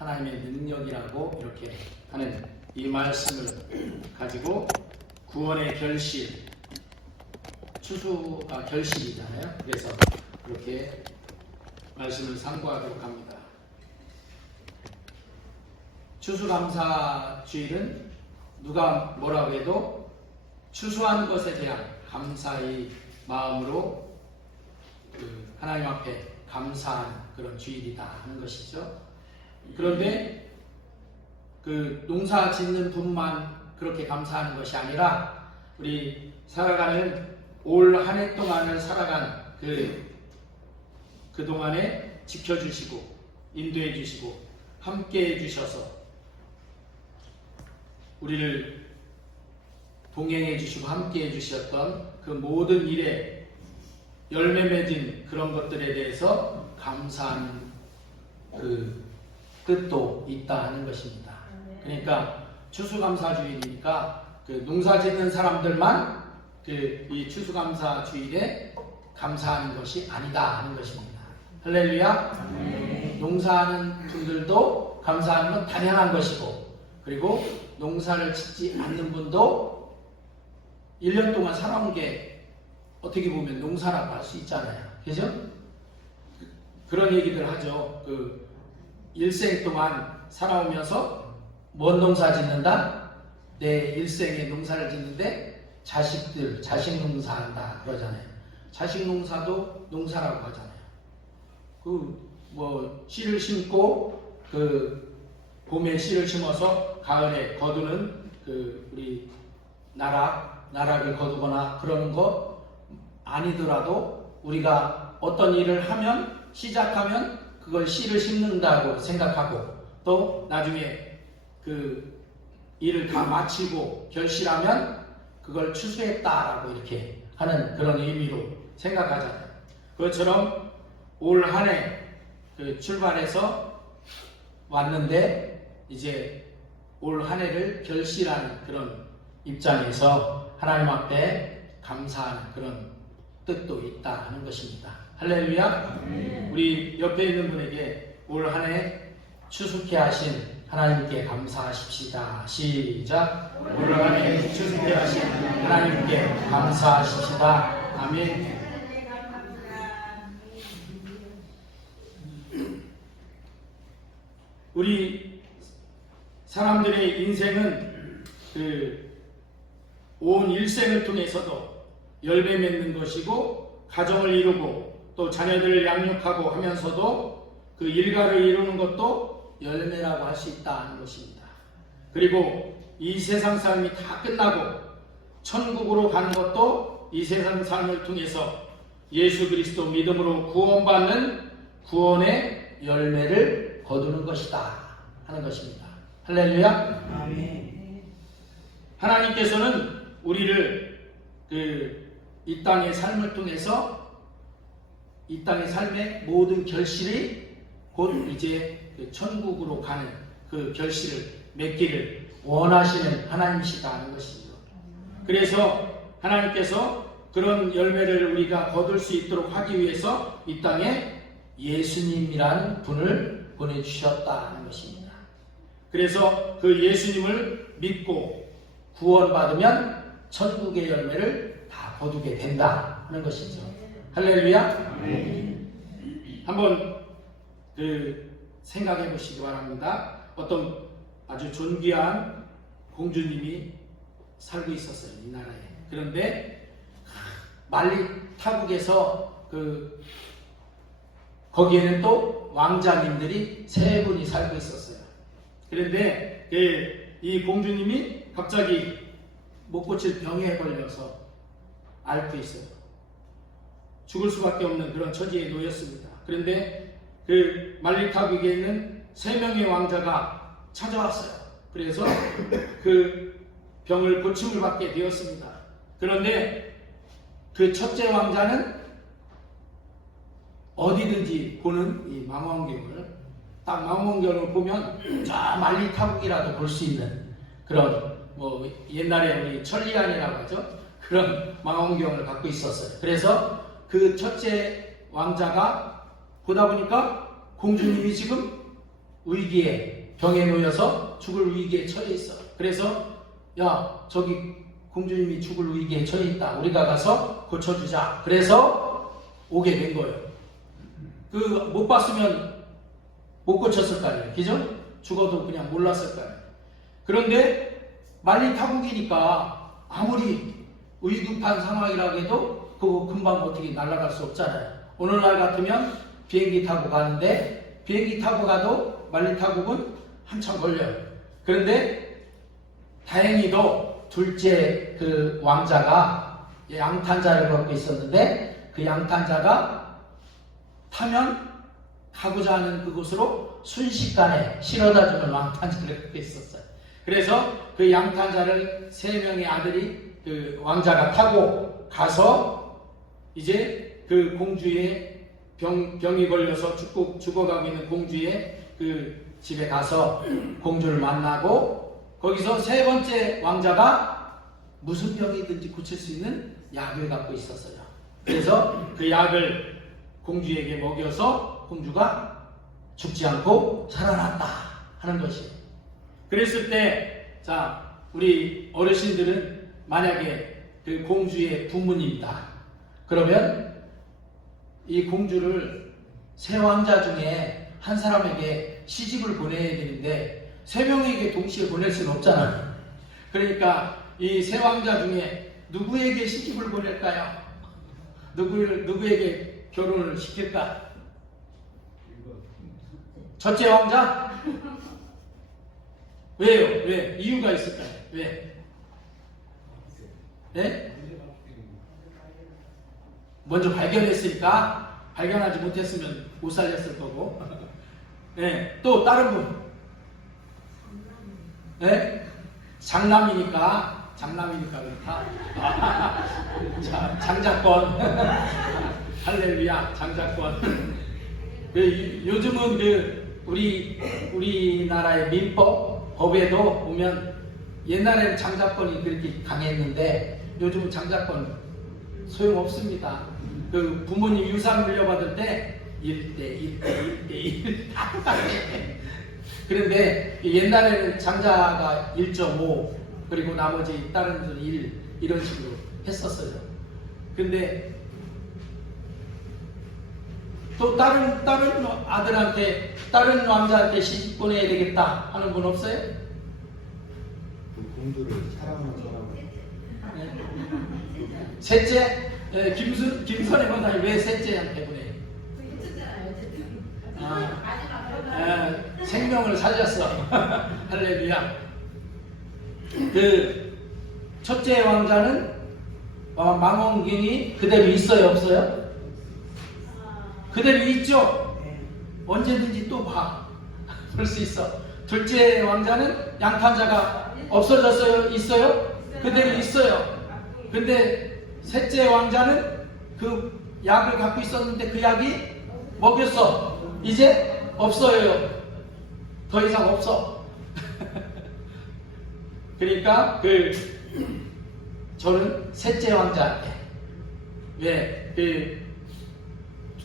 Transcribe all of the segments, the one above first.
하나님의 능력이라고 이렇게 하는 이 말씀을 가지고 구원의 결실, 추수가 결실이잖아요. 그래서 그렇게 말씀을 상고하도록 합니다. 추수감사주일은 누가 뭐라고 해도 추수한 것에 대한 감사의 마음으로 하나님 앞에 감사하는 그런 주일이다 하는 것이죠. 그런데 그 농사 짓는 분만 그렇게 감사하는 것이 아니라 우리 살아가는 올 한 해 동안을 살아간 그 동안에 지켜주시고 인도해 주시고 함께 해주셔서 우리를 동행해 주시고 함께 해주셨던 그 모든 일에 열매 맺은 그런 것들에 대해서 감사하는 그 뜻도 있다 하는 것입니다. 그러니까 추수감사주일이니까 그 농사 짓는 사람들만 이 추수감사주일에 감사하는 것이 아니다 하는 것입니다. 할렐루야. 농사하는 분들도 감사하는 건 당연한 것이고, 그리고 농사를 짓지 않는 분도 1년 동안 살아온 게 어떻게 보면 농사라고 할 수 있잖아요. 그죠? 그런 얘기들 하죠. 그 일생 동안 살아오면서 뭔 농사 짓는다? 내 일생에 농사를 짓는데 자식 농사한다 그러잖아요. 자식 농사도 농사라고 하잖아요. 씨를 심고 봄에 씨를 심어서 가을에 거두는 우리 나락을 거두거나 그러는 거 아니더라도 우리가 어떤 일을 하면 시작하면 그걸 씨를 심는다고 생각하고 또 나중에 그 일을 다 마치고 결실하면 그걸 추수했다라고 이렇게 하는 그런 의미로 생각하잖아요. 그것처럼 올 한 해 출발해서 왔는데 이제 올 한 해를 결실하는 그런 입장에서 하나님 앞에 감사하는 그런 뜻도 있다 하는 것입니다. 할렐루야. 우리 옆에 있는 분에게 올 한 해 추수케 하신 하나님께 감사하십시다. 시작. 올 한 해 추수케 하신 하나님께 감사하십시다. 아멘. 우리 사람들의 인생은 온 일생을 통해서도 열매 맺는 것이고 가정을 이루고 또 자녀들을 양육하고 하면서도 그 일가를 이루는 것도 열매라고 할 수 있다 하는 것입니다. 그리고 이 세상 삶이 다 끝나고 천국으로 가는 것도 이 세상 삶을 통해서 예수 그리스도 믿음으로 구원받는 구원의 열매를 거두는 것이다 하는 것입니다. 할렐루야. 아멘. 하나님께서는 우리를 이 땅의 삶을 통해서 이 땅의 삶의 모든 결실이 곧 이제 천국으로 가는 그 결실을 맺기를 원하시는 하나님이시다 하는 것이죠. 그래서 하나님께서 그런 열매를 우리가 거둘 수 있도록 하기 위해서 이 땅에 예수님이라는 분을 보내주셨다 하는 것입니다. 그래서 그 예수님을 믿고 구원받으면 천국의 열매를 다 거두게 된다 하는 것이죠. 할렐루야. 한번 생각해 보시기 바랍니다. 어떤 아주 존귀한 공주님이 살고 있었어요, 이 나라에. 그런데 말리 타국에서 거기에는 또 왕자님들이 3분이 살고 있었어요. 그런데 이 공주님이 갑자기 못 고칠 병에 걸려서 앓고 있어요. 죽을 수밖에 없는 그런 처지에 놓였습니다. 그런데 그 말리타국에 있는 3명의 왕자가 찾아왔어요. 그래서 그 병을 고침을 받게 되었습니다. 그런데 그 첫째 왕자는 어디든지 보는 이 망원경을 딱 망원경을 보면 저 말리타국이라도 볼 수 있는 그런 옛날에 우리 천리안이라고 하죠. 그런 망원경을 갖고 있었어요. 그래서 그 첫째 왕자가 보다 보니까 공주님이 지금 위기에 병에 놓여서 죽을 위기에 처해 있어. 그래서 야 저기 공주님이 죽을 위기에 처해 있다. 우리가 가서 고쳐주자. 그래서 오게 된 거예요. 그 못 봤으면 못 고쳤을 거 아니에요. 그죠? 죽어도 그냥 몰랐을 거 아니에요. 그런데 만리타국이니까 아무리 위급한 상황이라고 해도 그거 금방 어떻게 날아갈 수 없잖아요. 오늘날 같으면 비행기 타고 가는데 비행기 타고 가도 만리타국은 한참 걸려요. 그런데 다행히도 둘째 그 왕자가 양탄자를 갖고 있었는데 그 양탄자가 타면 가고자 하는 그곳으로 순식간에 실어다 주는 양탄자를 갖고 있었어요. 그래서 그 양탄자를 3명의 아들이 그 왕자가 타고 가서 이제 그 공주의 병이 걸려서 죽어가고 있는 공주의 그 집에 가서 공주를 만나고 거기서 3번째 왕자가 무슨 병이든지 고칠 수 있는 약을 갖고 있었어요. 그래서 그 약을 공주에게 먹여서 공주가 죽지 않고 살아났다 하는 것이에요. 그랬을 때, 자, 우리 어르신들은 만약에 그 공주의 부모님이다. 그러면 이 공주를 3왕자 중에 한 사람에게 시집을 보내야 되는데 3명에게 동시에 보낼 수는 없잖아요. 그러니까 이 3왕자 중에 누구에게 시집을 보낼까요? 누구에게 결혼을 시킬까? 첫째 왕자? 왜요? 왜? 이유가 있을까요? 왜? 네? 먼저 발견했으니까 발견하지 못했으면 못 살렸을 거고. 네. 또 다른 분? 네? 장남이니까 그렇다. 자, 장자권. 할렐루야, 장자권. 요즘은 우리나라의 민법, 법에도 보면 옛날에는 장자권이 그렇게 강했는데 요즘은 장자권 소용없습니다. 그 부모님 유산 물려받을 때 1대1 다 똑같아. 그런데 옛날에는 장자가 1.5 그리고 나머지 다른 분들이 1 이런 식으로 했었어요. 근데 또 다른 아들한테 다른 왕자한테 시집 보내야 되겠다 하는 분 없어요? 그 공주를 사랑하는 사람은 셋째? 김선혜 권사님 왜 셋째한테 보내요? 생명을 살렸어. 할렐루야. 그 첫째 왕자는 망원경이 그대로 있어요, 없어요? 그대로 있죠. 언제든지 또 봐. 볼 수 있어. 둘째 왕자는 양탄자가 없어졌어요? 있어요? 그대로 있어요. 근데 셋째 왕자는 그 약을 갖고 있었는데 그 약이 먹였어. 이제 없어요. 더 이상 없어. 그러니까 저는 셋째 왕자한테 왜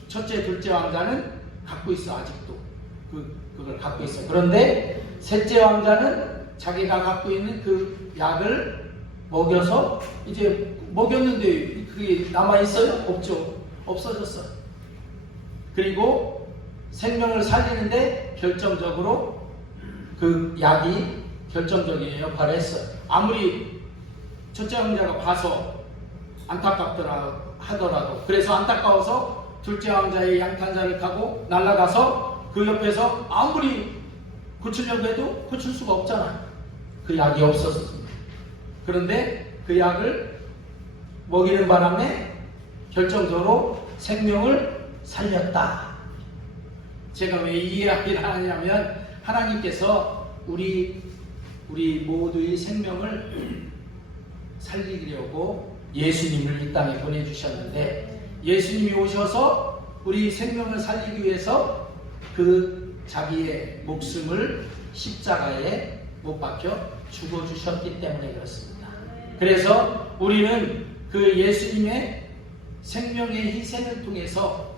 첫째, 둘째 왕자는 갖고 있어 아직도 그걸 갖고 있어. 그런데 셋째 왕자는 자기가 갖고 있는 그 약을 먹여서 이제 먹였는데 그게 남아 있어요? 없죠. 없어졌어요. 그리고 생명을 살리는데 결정적으로 그 약이 결정적인 역할을 했어요. 아무리 첫째 왕자가 봐서 안타깝더라 하더라도 그래서 안타까워서 둘째 왕자의 양탄자를 타고 날아가서 그 옆에서 아무리 고치려고 해도 고칠 수가 없잖아요. 그 약이 없었습니다. 그런데 그 약을 먹이는 바람에 결정적으로 생명을 살렸다. 제가 왜 이 이야기를 하냐면 하나님께서 우리 모두의 생명을 살리려고 예수님을 이 땅에 보내주셨는데 예수님이 오셔서 우리 생명을 살리기 위해서 그 자기의 목숨을 십자가에 못 박혀 죽어주셨기 때문에 그렇습니다. 그래서 우리는 그 예수님의 생명의 희생을 통해서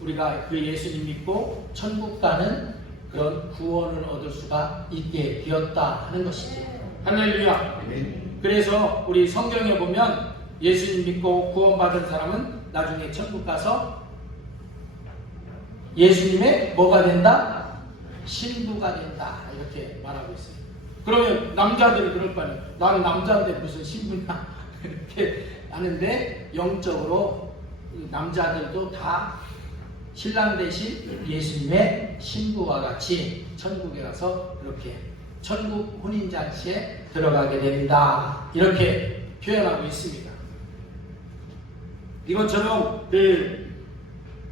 우리가 그 예수님 믿고 천국 가는 그런 구원을 얻을 수가 있게 되었다 하는 것이죠. 할렐루야. 아멘. 그래서 우리 성경에 보면 예수님 믿고 구원받은 사람은 나중에 천국 가서 예수님의 뭐가 된다? 신부가 된다. 이렇게 말하고 있어요. 그러면 남자들이 그럴 거 아니에요. 나는 남자인데 무슨 신부냐? 이렇게 하는데 영적으로 남자들도 다 신랑 대신 예수님의 신부와 같이 천국에 가서 그렇게 천국 혼인잔치에 들어가게 된다. 이렇게 표현하고 있습니다. 이것처럼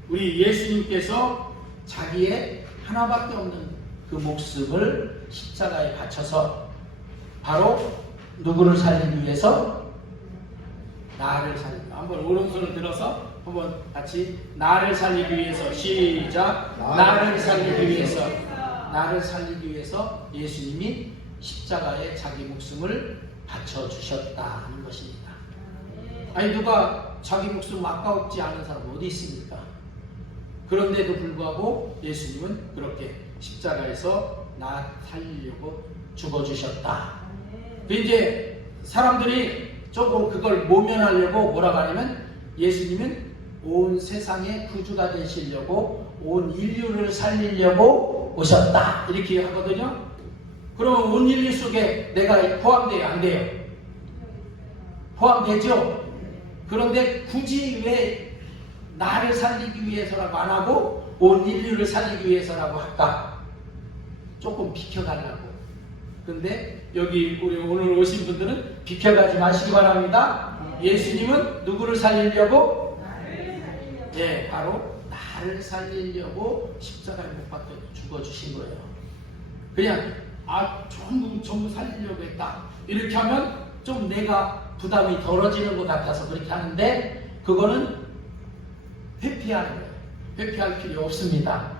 우리 예수님께서 자기의 하나밖에 없는 그 목숨을 십자가에 바쳐서 바로 누구를 살리기 위해서? 나를 살리기 위해서. 한번 오른손을 들어서 한번 같이 나를 살리기 위해서 시작. 나를 살리기 위해서. 나를 살리기 위해서 예수님이 십자가에 자기 목숨을 바쳐주셨다 하는 것입니다. 아니 누가 자기 목숨 아까웠지 않은 사람 어디 있습니까? 그런데도 불구하고 예수님은 그렇게 십자가에서 나 살리려고 죽어주셨다. 이제 사람들이 조금 그걸 모면하려고 뭐라고 하냐면 예수님은 온 세상의 구주가 되시려고 온 인류를 살리려고 오셨다. 이렇게 하거든요. 그러면 온 인류 속에 내가 포함돼요? 안 돼요? 포함되죠? 그런데 굳이 왜 나를 살리기 위해서라고 안 하고 온 인류를 살리기 위해서라고 할까? 조금 비켜가려고. 근데 여기 우리 오늘 오신 분들은 비켜가지 마시기 바랍니다. 예수님은 누구를 살리려고? 예, 바로 나를 살리려고 십자가에 못 박혀 죽어주신 거예요. 그냥 전부 살리려고 했다. 이렇게 하면 좀 내가 부담이 덜어지는 것 같아서 그렇게 하는데 그거는 회피하는 거예요. 회피할 필요 없습니다.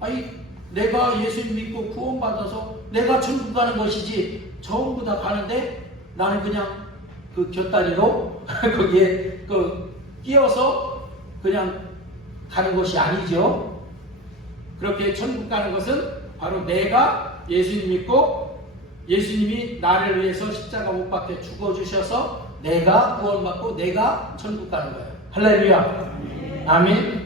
아니 내가 예수님 믿고 구원받아서 내가 천국 가는 것이지 전부 다 가는데 나는 그냥 그 곁다리로 거기에 끼어서 그냥 가는 것이 아니죠. 그렇게 천국 가는 것은 바로 내가 예수님 믿고 예수님이 나를 위해서 십자가 못 박혀 죽어주셔서 내가 구원받고 내가 천국 가는 거예요. 할렐루야. 아멘.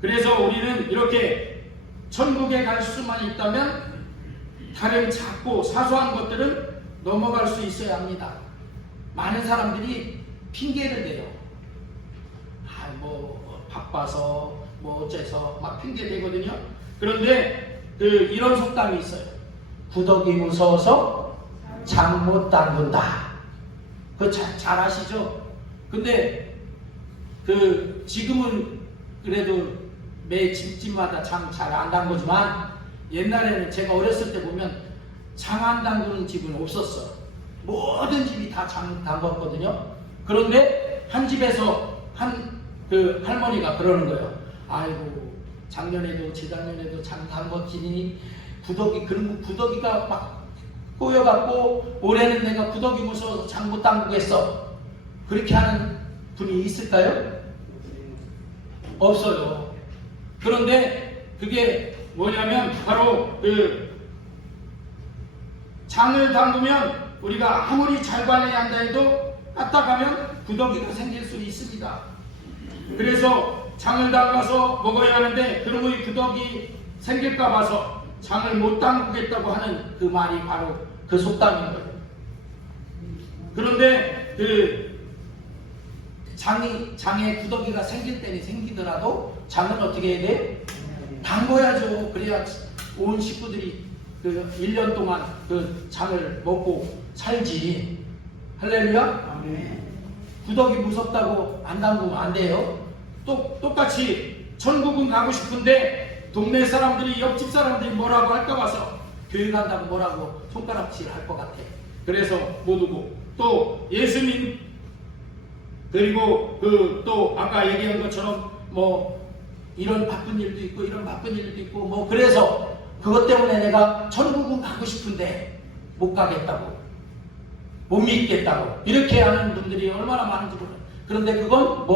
그래서 우리는 이렇게 천국에 갈 수만 있다면 다른 작고 사소한 것들은 넘어갈 수 있어야 합니다. 많은 사람들이 핑계를 대요. 바빠서 어째서 막 핑계 대거든요. 그런데 이런 속담이 있어요. 구더기 무서워서 장 못 담근다. 그거 잘 아시죠? 근데 지금은 그래도 매 집집마다 장 잘 안 담그지만 옛날에는 제가 어렸을 때 보면 장 안 담그는 집은 없었어. 모든 집이 다 장 담궜거든요. 그런데 한 집에서 할머니가 그러는 거예요. 아이고 작년에도 재작년에도 장 담궜지니 구더기가 막 꼬여갖고 올해는 내가 구더기 무서워서 장 못 담그겠어. 그렇게 하는 분이 있을까요? 없어요. 그런데 그게 뭐냐면 바로 장을 담그면 우리가 아무리 잘 관리해야 한다 해도 까딱하면 구더기가 생길 수 있습니다. 그래서 장을 담가서 먹어야 하는데 그러고 이 구더기 생길까 봐서 장을 못 담그겠다고 하는 그 말이 바로 그 속담인 거예요. 그런데 장에 구더기가 생길 때는 생기더라도 장은 어떻게 해야 돼요? 담궈야죠. 그래야 온 식구들이 1년 동안 장을 먹고 살지. 할렐루야? 구더기 무섭다고 안 담그면 안 돼요. 똑같이 천국은 가고 싶은데 동네 사람들이 옆집 사람들이 뭐라고 할까 봐서 교회 간다고 뭐라고 손가락질 할 것 같아. 그래서 못 오고 또 예수님 그리고 또 아까 얘기한 것처럼 이런 바쁜 일도 있고 이런 바쁜 일도 있고 그래서 그것 때문에 내가 천국은 가고 싶은데 못 가겠다고 못 믿겠다고 이렇게 하는 분들이 얼마나 많은지 몰라요. 그런데 그건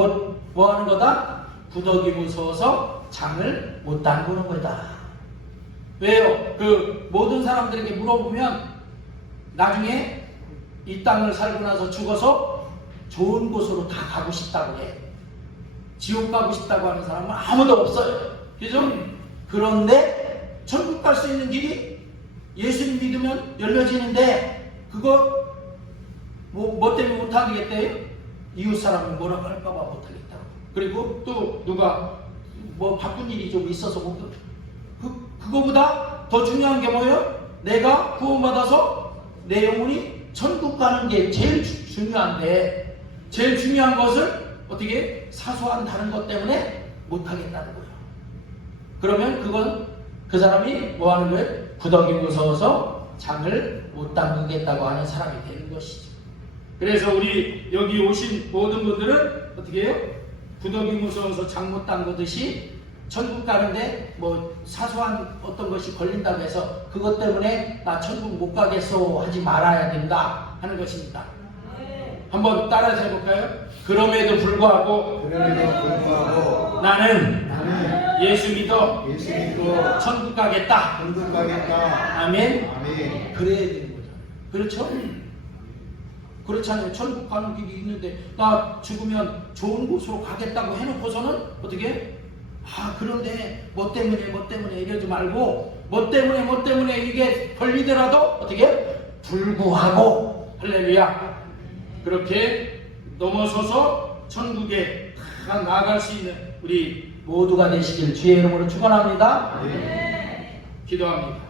뭐 하는 거다? 구더기 무서워서 장을 못 담그는 거다. 왜요? 그 모든 사람들에게 물어보면 나중에 이 땅을 살고 나서 죽어서 좋은 곳으로 다 가고 싶다고 해. 지옥 가고 싶다고 하는 사람은 아무도 없어요. 그죠? 그런데 천국 갈 수 있는 길이 예수님 믿으면 열려지는데 그거 뭐 때문에 못하겠대요? 이웃 사람이 뭐라고 할까봐 못하겠다고. 그리고 또 누가 뭐 바쁜 일이 좀 있어서 그거보다 더 중요한 게 뭐예요? 내가 구원받아서 내 영혼이 천국 가는 게 제일 중요한데 제일 중요한 것을 어떻게 사소한 다른 것 때문에 못하겠다는 거예요. 그러면 그건 그 사람이 뭐 하는 거예요? 구덩이 무서워서 장을 못 담그겠다고 하는 사람이 되는 것이죠. 그래서 우리 여기 오신 모든 분들은 어떻게 해요? 구덩이 무서워서 장 못 담그듯이 천국 가는데 뭐 사소한 어떤 것이 걸린다고 해서 그것 때문에 나 천국 못 가겠어 하지 말아야 된다 하는 것입니다. 한번 따라서 해볼까요? 그럼에도 불구하고 나는 예수 믿어 천국 가겠다. 아멘. 그래야 되는 거죠. 그렇죠? 그렇잖아요. 천국 가는 길이 있는데 나 죽으면 좋은 곳으로 가겠다고 해놓고서는 어떻게? 그런데 뭐 때문에 이러지 말고 뭐 때문에 이게 걸리더라도 어떻게? 불구하고 할렐루야. 그렇게 넘어서서 천국에 다 나아갈 수 있는 우리 모두가 되시길 주의 이름으로 축원합니다. 기도합니다.